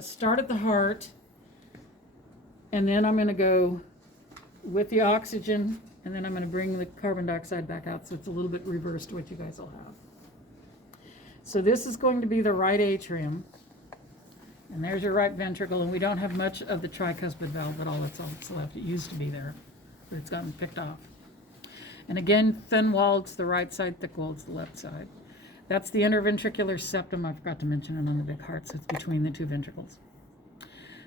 Start at the heart, and then I'm going to go with the oxygen, and then I'm going to bring the carbon dioxide back out, so it's a little bit reversed to what you guys will have. So this is going to be the right atrium, and there's your right ventricle, and we don't have much of the tricuspid valve at all. That's all that's left. It used to be there, but it's gotten picked off. And again, thin-walled, it's the right side, thick-walled, it's the left side. That's the interventricular septum. I forgot to mention it on the big heart, so it's between the two ventricles.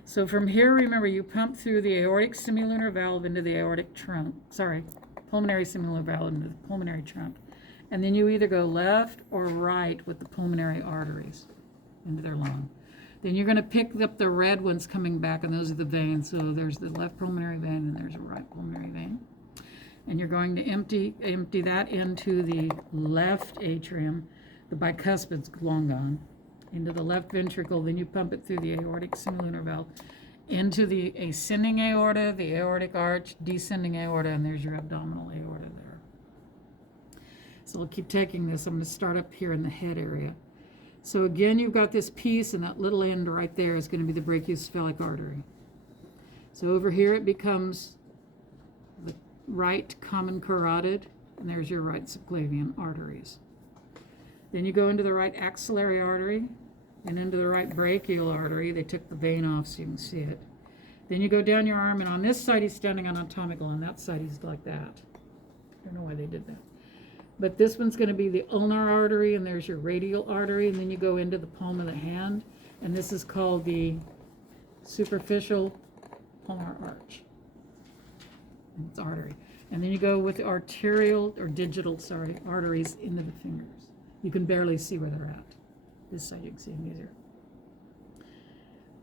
So from here, remember, you pump through the aortic semilunar valve into the aortic trunk. Pulmonary semilunar valve into the pulmonary trunk. And then you either go left or right with the pulmonary arteries into their lung. Then you're going to pick up the red ones coming back, and those are the veins. So there's the left pulmonary vein, and there's a right pulmonary vein. And you're going to empty that into the left atrium. The bicuspid's long gone. Into the left ventricle, then you pump it through the aortic semilunar valve into the ascending aorta, the aortic arch, descending aorta, and there's your abdominal aorta there. So we'll keep taking this. I'm going to start up here in the head area. So again, you've got this piece, and that little end right there is going to be the brachiocephalic artery. So over here it becomes the right common carotid, and there's your right subclavian arteries. Then you go into the right axillary artery and into the right brachial artery. They took the vein off so you can see it. Then you go down your arm, and on this side he's standing on anatomical, on that side he's like that. I don't know why they did that. But this one's going to be the ulnar artery, and there's your radial artery, and then you go into the palm of the hand, and this is called the superficial palmar arch. And it's artery. And then you go with the arterial, or digital, arteries into the fingers. You can barely see where they're at. This side you can see them easier.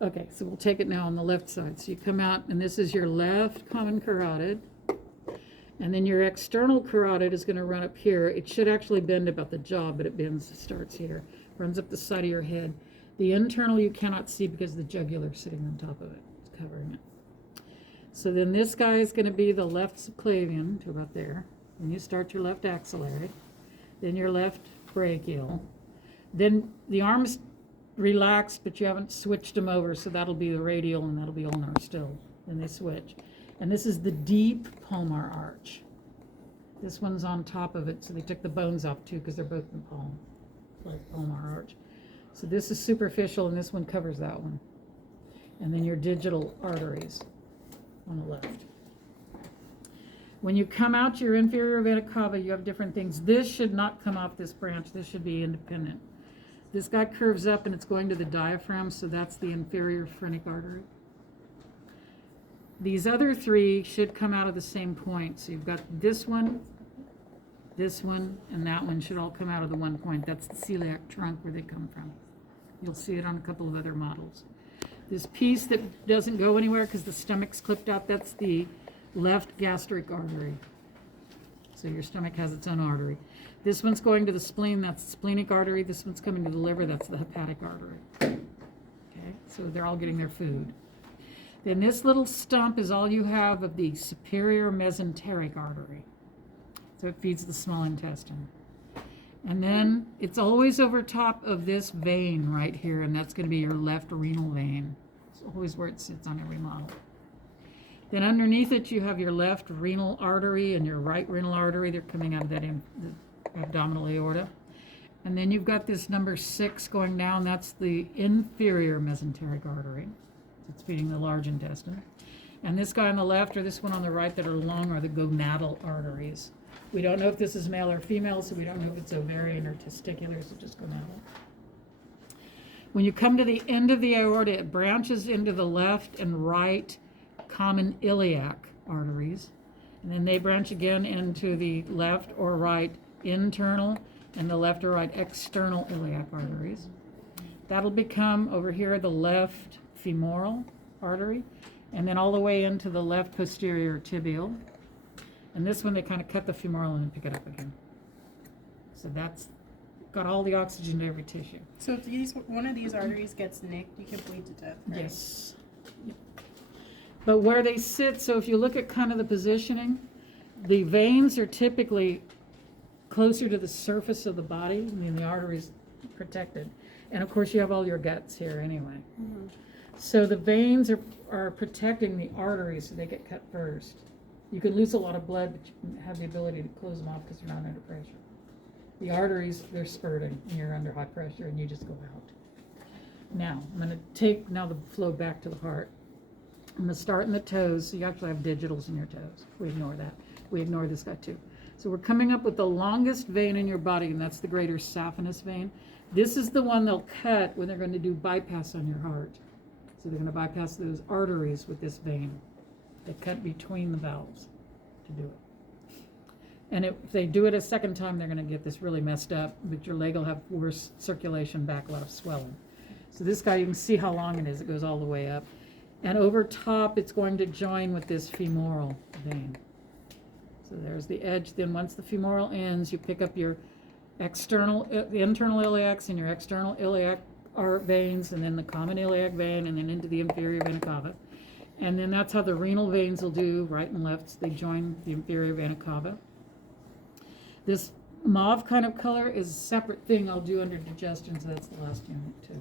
Okay, so we'll take it now on the left side. So you come out, and this is your left common carotid. And then your external carotid is going to run up here. It should actually bend about the jaw, but it bends, starts here. Runs up the side of your head. The internal you cannot see because the jugular is sitting on top of it. It's covering it. So then this guy is going to be the left subclavian to about there. And you start your left axillary. Then your left brachial. Then the arms relax, but you haven't switched them over, so that'll be the radial and that'll be ulnar still. Then they switch. And this is the deep palmar arch. This one's on top of it, so they took the bones off too because they're both in palm. Like palmar arch. So this is superficial, and this one covers that one. And then your digital arteries on the left. When you come out your inferior vena cava, you have different things. This should not come off this branch. This should be independent. This guy curves up, and it's going to the diaphragm, so that's the inferior phrenic artery. These other three should come out of the same point. So you've got this one, and that one should all come out of the one point. That's the celiac trunk where they come from. You'll see it on a couple of other models. This piece that doesn't go anywhere because the stomach's clipped out, that's the left gastric artery. So your stomach has its own artery. This one's going to the spleen, that's the splenic artery. This one's coming to the liver, that's the hepatic artery. Okay, so they're all getting their food. Then this little stump is all you have of the superior mesenteric artery. So it feeds the small intestine. And then it's always over top of this vein right here, and that's going to be your left renal vein. It's always where it sits on every model. Then underneath it, you have your left renal artery and your right renal artery. They're coming out of that the abdominal aorta. And then you've got this number 6 going down. That's the inferior mesenteric artery. It's feeding the large intestine. And this guy on the left or this one on the right that are long are the gonadal arteries. We don't know if this is male or female, so we don't know if it's ovarian or testicular, so just gonadal. When you come to the end of the aorta, it branches into the left and right common iliac arteries. And then they branch again into the left or right internal and the left or right external iliac arteries. That'll become over here the left femoral artery, and then all the way into the left posterior tibial. And this one, they kind of cut the femoral and then pick it up again. So that's got all the oxygen to every tissue. So if one of these arteries gets nicked, you can bleed to death, right? Yes. Yep. But where they sit, so if you look at kind of the positioning, the veins are typically closer to the surface of the body. I mean, the arteries protected. And of course, you have all your guts here anyway. Mm-hmm. So the veins are protecting the arteries so they get cut first. You can lose a lot of blood, but you can have the ability to close them off because you're not under pressure. The arteries, they're spurting, and you're under high pressure, and you just go out. Now, I'm going to take now the flow back to the heart. I'm going to start in the toes, so you actually have digitals in your toes. We ignore that. We ignore this guy too. So we're coming up with the longest vein in your body, and that's the greater saphenous vein. This is the one they'll cut when they're going to do bypass on your heart. So they're going to bypass those arteries with this vein. They cut between the valves to do it. And if they do it a second time, they're going to get this really messed up, but your leg will have worse circulation back, a lot of swelling. So this guy, you can see how long it is. It goes all the way up. And over top, it's going to join with this femoral vein. So there's the edge. Then once the femoral ends, you pick up your internal iliacs and your external iliac veins, and then the common iliac vein, and then into the inferior vena cava. And then that's how the renal veins will do, right and left. They join the inferior vena cava. This mauve kind of color is a separate thing I'll do under digestion, so that's the last unit too.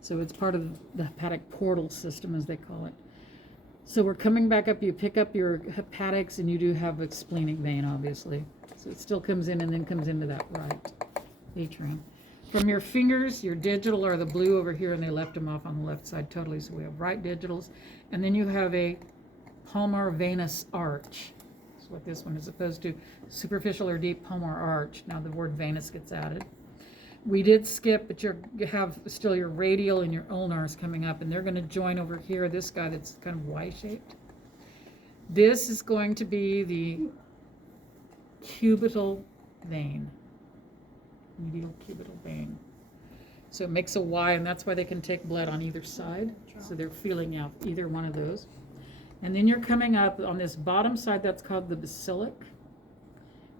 So it's part of the hepatic portal system, as they call it. So we're coming back up, you pick up your hepatics, and you do have a splenic vein, obviously. So it still comes in and then comes into that right atrium. From your fingers, your digital are the blue over here, and they left them off on the left side totally. So we have right digitals. And then you have a palmar venous arch. That's what this one is opposed to. Superficial or deep palmar arch. Now the word venous gets added. We did skip, but you have still your radial and your ulnars coming up, and they're going to join over here, this guy that's kind of Y-shaped. This is going to be the cubital vein, medial cubital vein. So it makes a Y, and that's why they can take blood on either side. So they're feeling out either one of those. And then you're coming up on this bottom side, that's called the basilic.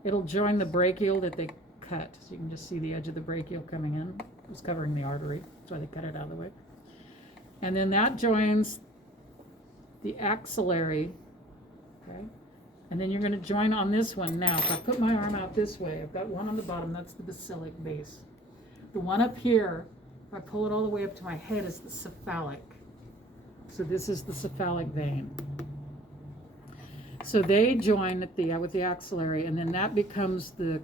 It'll join the brachial that they cut. So you can just see the edge of the brachial coming in. It was covering the artery. That's why they cut it out of the way. And then that joins the axillary. Okay. And then you're going to join on this one. Now, if I put my arm out this way, I've got one on the bottom. That's the basilic base. The one up here, if I pull it all the way up to my head, is the cephalic. So this is the cephalic vein. So they join at the with the axillary, and then that becomes the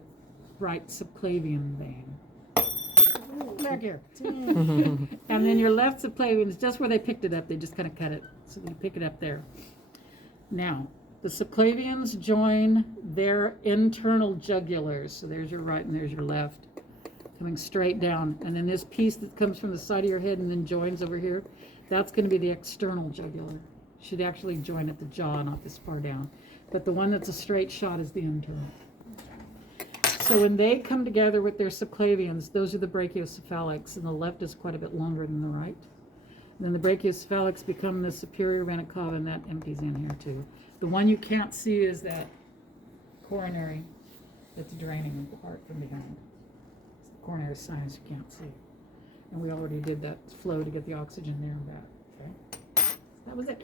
right subclavian vein. Back here. And then your left subclavian is just where they picked it up. They just kind of cut it. So you pick it up there. Now, the subclavians join their internal jugulars. So there's your right and there's your left. Coming straight down. And then this piece that comes from the side of your head and then joins over here, that's going to be the external jugular. Should actually join at the jaw, not this far down. But the one that's a straight shot is the internal. So when they come together with their subclavians, those are the brachiocephalics, and the left is quite a bit longer than the right. And then the brachiocephalics become the superior vena cava, and that empties in here too. The one you can't see is that coronary that's draining the heart from behind. It's the coronary sinus you can't see. And we already did that flow to get the oxygen there and back. Okay? That was it.